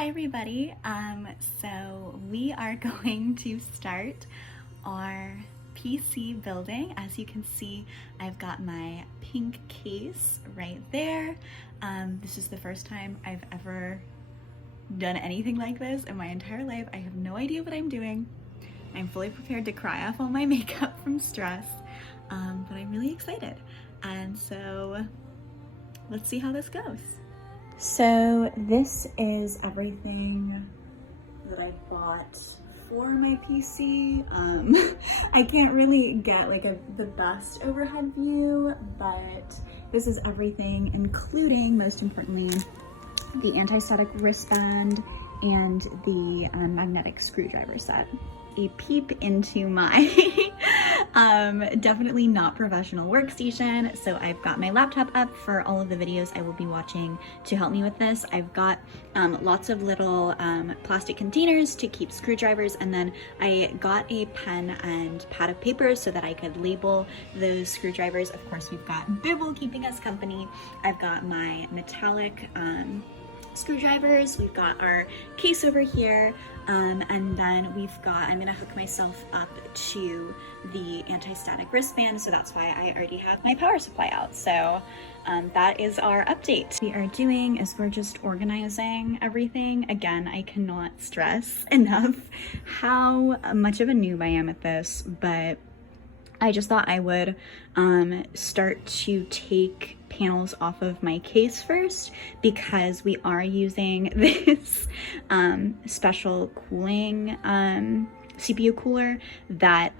Hi everybody, so we are going to start our PC building. As you can see, I've got my pink case right there. This is the first time I've ever done anything like this in my entire life. I have no idea what I'm doing. I'm fully prepared to cry off all my makeup from stress, but I'm really excited. And so let's see how this goes. So this is everything that I bought for my PC. I can't really get like the best overhead view, but this is everything, including, most importantly, the anti-static wristband and the magnetic screwdriver set. A peep into my definitely not professional workstation. So I've got my laptop up for all of the videos I will be watching to help me with this. I've got lots of little plastic containers to keep screwdrivers, and then I got a pen and pad of paper so that I could label those screwdrivers. Of course, we've got Bibble keeping us company. I've got my metallic screwdrivers, we've got our case over here, and then we've got, I'm gonna hook myself up to the anti-static wristband, so that's why I already have my power supply out. So that is our update. What we are doing is we're just organizing everything. Again, I cannot stress enough how much of a noob I am at this, but I just thought I would start to take panels off of my case first, because we are using this special cooling CPU cooler that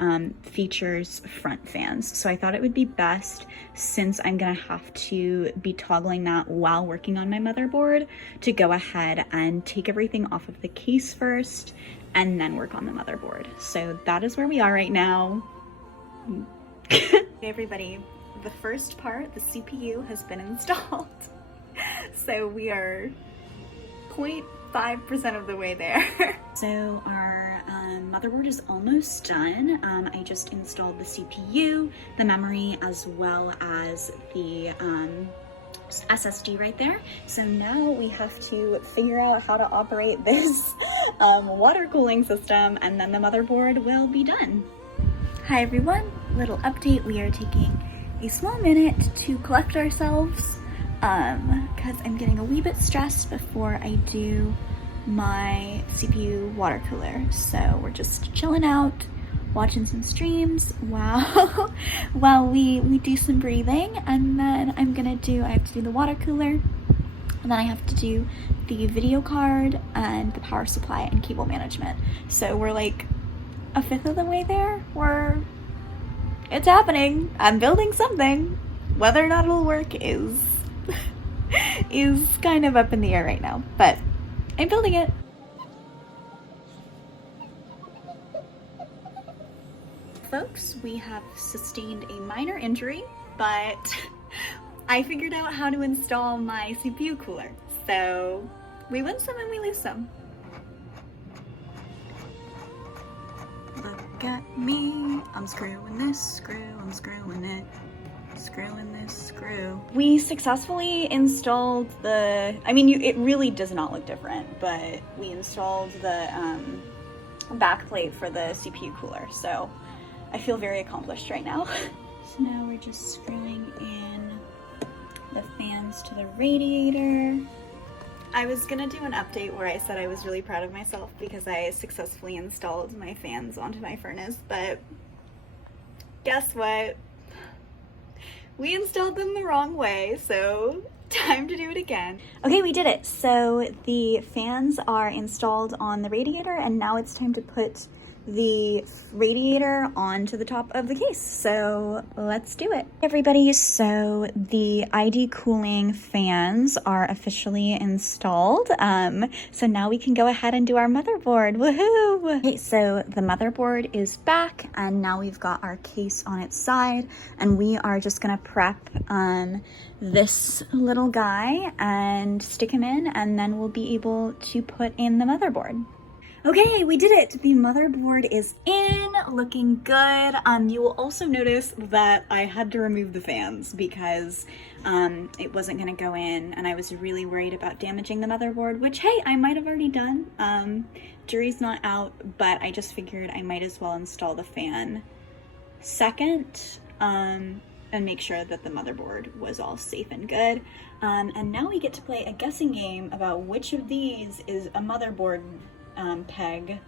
features front fans. So I thought it would be best, since I'm gonna have to be toggling that while working on my motherboard, to go ahead and take everything off of the case first and then work on the motherboard. So that is where we are right now. Hey everybody, the first part, the CPU, has been installed. So we are 0.5% of the way there. So our motherboard is almost done. I just installed the CPU, the memory, as well as the SSD right there. So now we have to figure out how to operate this water cooling system, and then the motherboard will be done. Hi everyone, little update. We are taking a small minute to collect ourselves because I'm getting a wee bit stressed before I do my CPU water cooler. So we're just chilling out, watching some streams while we do some breathing, and then I have to do the water cooler, and then I have to do the video card and the power supply and cable management. So we're like a fifth of the way there. It's happening. I'm building something. Whether or not it'll work is kind of up in the air right now, but I'm building it. Folks, we have sustained a minor injury, but I figured out how to install my CPU cooler. So we win some and we lose some. Look at me, I'm screwing this screw, I'm screwing it, screwing this screw. We successfully installed the, it really does not look different, but we installed the back plate for the CPU cooler, so I feel very accomplished right now. So now we're just screwing in the fans to the radiator. I was gonna do an update where I said I was really proud of myself because I successfully installed my fans onto my furnace, but guess what? We installed them the wrong way, so time to do it again. Okay, we did it. So the fans are installed on the radiator, and now it's time to put the radiator onto the top of the case. So let's do it. Everybody, so the ID cooling fans are officially installed. So now we can go ahead and do our motherboard. Woohoo! Okay, so the motherboard is back, and now we've got our case on its side, and we are just gonna prep this little guy and stick him in, and then we'll be able to put in the motherboard. Okay, we did it. The motherboard is in, looking good. You will also notice that I had to remove the fans because it wasn't gonna go in, and I was really worried about damaging the motherboard, which, hey, I might have already done. Jury's not out, but I just figured I might as well install the fan second, and make sure that the motherboard was all safe and good. And now we get to play a guessing game about which of these is a motherboard peg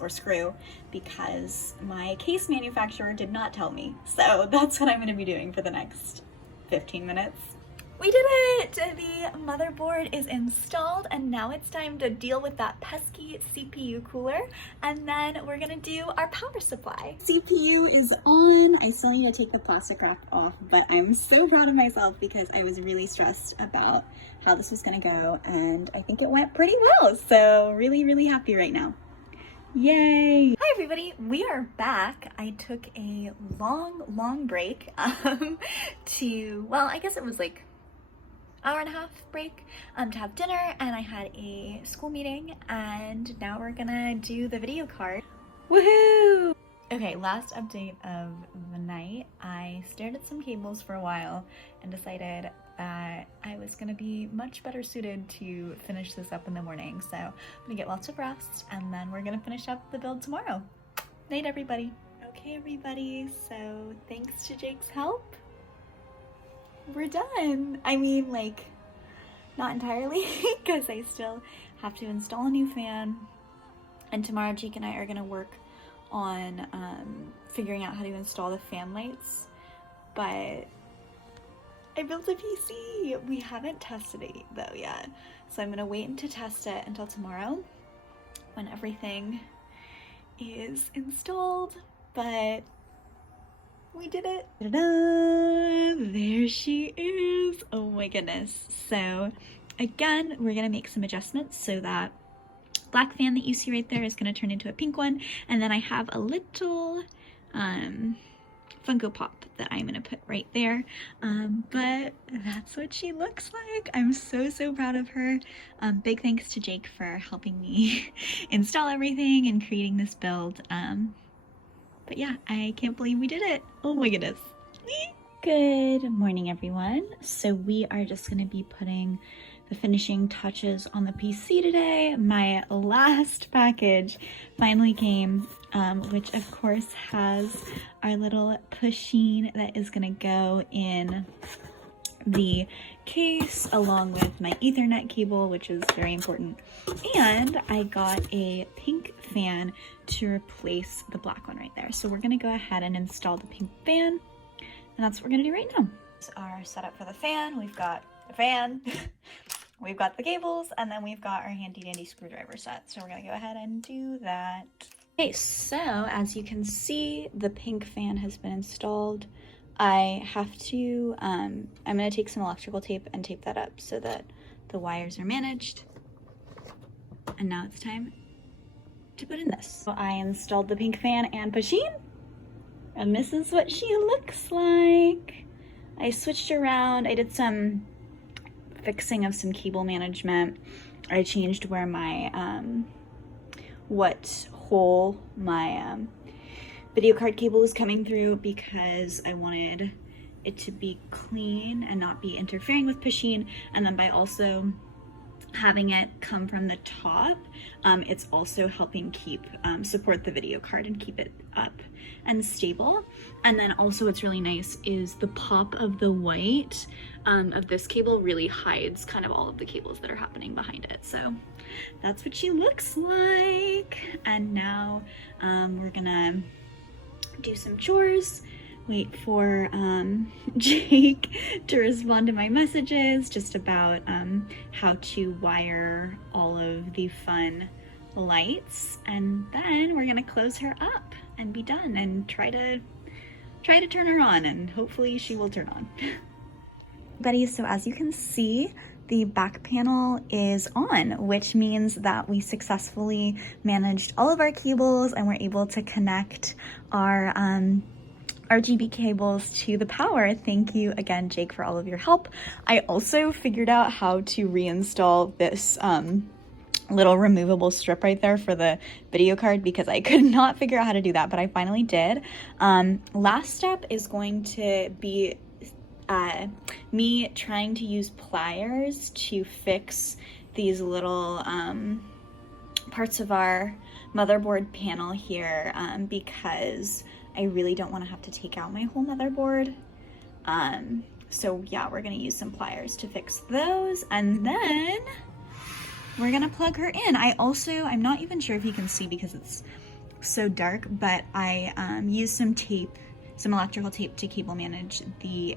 or screw, because my case manufacturer did not tell me. So that's what I'm going to be doing for the next 15 minutes. We did it! The motherboard is installed, and now it's time to deal with that pesky CPU cooler, and then we're gonna do our power supply. CPU is on. I still need to take the plastic wrap off, but I'm so proud of myself because I was really stressed about how this was gonna go, and I think it went pretty well, so really, really happy right now. Yay! Hi everybody, we are back. I took a long break well, I guess it was like hour and a half break to have dinner, and I had a school meeting, and now we're gonna do the video card. Woohoo! Okay, last update of the night. I stared at some cables for a while and decided that I was gonna be much better suited to finish this up in the morning. So I'm gonna get lots of rest, and then we're gonna finish up the build tomorrow. Night, everybody. Okay, everybody, so thanks to Jake's help, we're done. I mean, like, not entirely, because I still have to install a new fan, and tomorrow Jake and I are gonna work on figuring out how to install the fan lights, but I built a PC. We haven't tested it though yet, so I'm gonna wait to test it until tomorrow when everything is installed, but we did it. Ta-da! There she is. Oh my goodness. So again, we're gonna make some adjustments so that black fan that you see right there is gonna turn into a pink one. And then I have a little Funko Pop that I'm gonna put right there. But that's what she looks like. I'm so proud of her. Big thanks to Jake for helping me install everything and creating this build. But yeah, I can't believe we did it. Oh my goodness. Good morning, everyone. So we are just gonna be putting the finishing touches on the PC today. My last package finally came, which of course has our little pusheen that is gonna go in the case along with my Ethernet cable, which is very important. And I got a pink fan to replace the black one right there. So we're gonna go ahead and install the pink fan, and that's what we're gonna do right now. This is our setup for the fan. We've got the fan, we've got the cables, and then we've got our handy dandy screwdriver set. So we're gonna go ahead and do that. Okay, so as you can see, the pink fan has been installed. I have to, I'm gonna take some electrical tape and tape that up so that the wires are managed. And now it's time to put in this. So I installed the pink fan and pusheen, and this is what she looks like. I switched around, I did some fixing of some cable management. I changed where my, what hole my, video card cable was coming through because I wanted it to be clean and not be interfering with pusheen. And then by also having it come from the top, it's also helping keep support the video card and keep it up and stable. And then also what's really nice is the pop of the white of this cable really hides kind of all of the cables that are happening behind it. So that's what she looks like. And now we're gonna do some chores, wait for Jake to respond to my messages just about how to wire all of the fun lights, and then we're gonna close her up and be done and try to turn her on, and hopefully she will turn on. Buddy, so as you can see, the back panel is on, which means that we successfully managed all of our cables and we're able to connect our RGB cables to the power. Thank you again, Jake, for all of your help. I also figured out how to reinstall this little removable strip right there for the video card because I could not figure out how to do that, but I finally did. Last step is going to be me trying to use pliers to fix these little parts of our motherboard panel here because I really don't want to have to take out my whole motherboard. So yeah, we're gonna use some pliers to fix those, and then we're gonna plug her in. I'm not even sure if you can see because it's so dark, but I used some tape, some electrical tape to cable manage the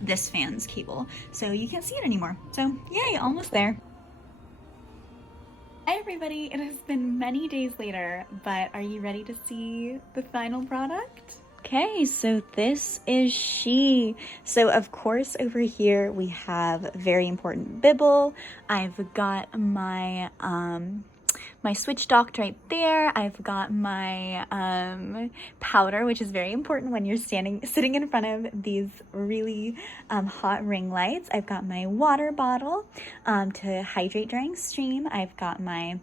this fan's cable, so you can't see it anymore. So yay, almost there. Hi everybody, it has been many days later, but are you ready to see the final product? Okay, so this is she. So of course over here we have very important bibble. I've got my my switch docked right there. I've got my powder, which is very important when you're sitting in front of these really hot ring lights. I've got my water bottle to hydrate during stream. I've got my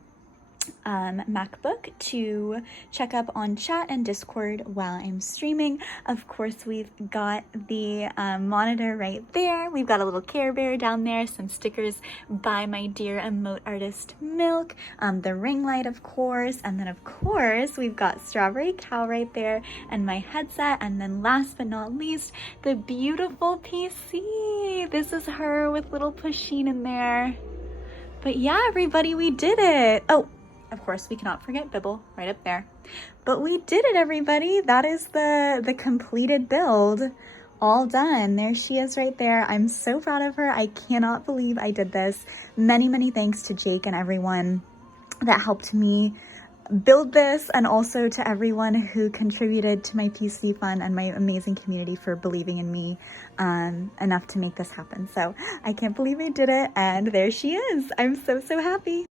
MacBook to check up on chat and Discord while I'm streaming. Of course, we've got the monitor right there. We've got a little Care Bear down there, some stickers by my dear emote artist Milk, the ring light, of course, and then of course we've got Strawberry Cow right there and my headset, and then last but not least, the beautiful PC. This is her with little Pusheen in there. But yeah, everybody, we did it. Oh, of course, we cannot forget Bibble right up there. But we did it, everybody. That is the completed build. All done. There she is right there. I'm so proud of her. I cannot believe I did this. Many, many thanks to Jake and everyone that helped me build this, and also to everyone who contributed to my PC fund and my amazing community for believing in me enough to make this happen. So I can't believe I did it, and there she is. I'm so, so happy.